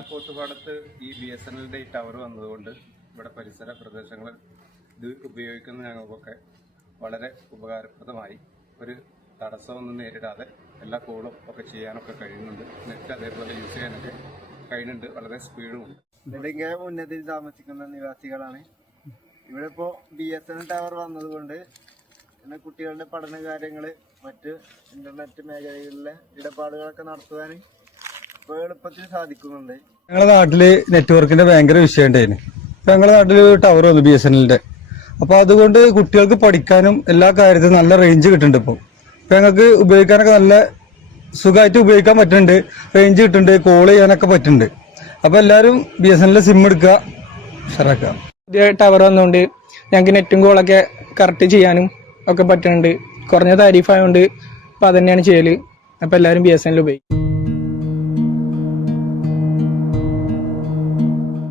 കാക്കോട്ടുപാടത്ത് ഈ BSNLന്റെ ഈ ടവർ വന്നതുകൊണ്ട് ഇവിടെ പരിസര പ്രദേശങ്ങൾ ഇത് ഉപയോഗിക്കുന്ന ഞങ്ങൾക്കൊക്കെ വളരെ ഉപകാരപ്രദമായി. ഒരു തടസ്സമൊന്നും നേരിടാതെ എല്ലാ കോളും ഒക്കെ ചെയ്യാനൊക്കെ കഴിയുന്നുണ്ട്. നെറ്റ് അതേപോലെ യൂസ് ചെയ്യാനൊക്കെ കഴിയുന്നുണ്ട്. വളരെ സ്പീഡും ഉണ്ട്. നെടുങ്കര ഉന്നതിയിൽ താമസിക്കുന്ന നിവാസികളാണ്. ഇവിടെ ഇപ്പോൾ BSNL ടവർ വന്നതുകൊണ്ട് പിന്നെ കുട്ടികളുടെ പഠന കാര്യങ്ങള് മറ്റ് ഇന്റർനെറ്റ് മേഖലകളിലെ ഇടപാടുകളൊക്കെ നടത്തുവാൻ ഇപ്പോൾ എളുപ്പത്തിൽ സാധിക്കുന്നുണ്ട്. ഞങ്ങളുടെ നാട്ടില് നെറ്റ്വർക്കിന്റെ ഭയങ്കര വിഷയം ഉണ്ടായിരുന്നു. ഇപ്പൊ ഞങ്ങളുടെ നാട്ടില് ടവർ വന്നു BSNLന്റെ. അപ്പൊ അതുകൊണ്ട് കുട്ടികൾക്ക് പഠിക്കാനും എല്ലാ കാര്യത്തിലും നല്ല റേഞ്ച് കിട്ടുന്നുണ്ട്. ഇപ്പൊ ഞങ്ങൾക്ക് ഉപയോഗിക്കാനൊക്കെ നല്ല സുഖമായിട്ട് ഉപയോഗിക്കാൻ പറ്റുന്നുണ്ട്. റേഞ്ച് കിട്ടുന്നുണ്ട്, കോൾ ചെയ്യാനൊക്കെ പറ്റുന്നുണ്ട്. അപ്പൊ എല്ലാരും BSNL സിം എടുക്കുക, ഉഷാറാക്കുക. പുതിയ ടവർ വന്നുകൊണ്ട് ഞങ്ങൾക്ക് നെറ്റും കോളൊക്കെ കറക്റ്റ് ചെയ്യാനും ഒക്കെ പറ്റുന്നുണ്ട്. കുറഞ്ഞ താരിഫ് ആയതുകൊണ്ട് അപ്പൊ അത് തന്നെയാണ് ചെയ്യല്. അപ്പൊ എല്ലാവരും BSNL ഉപയോഗിക്കും.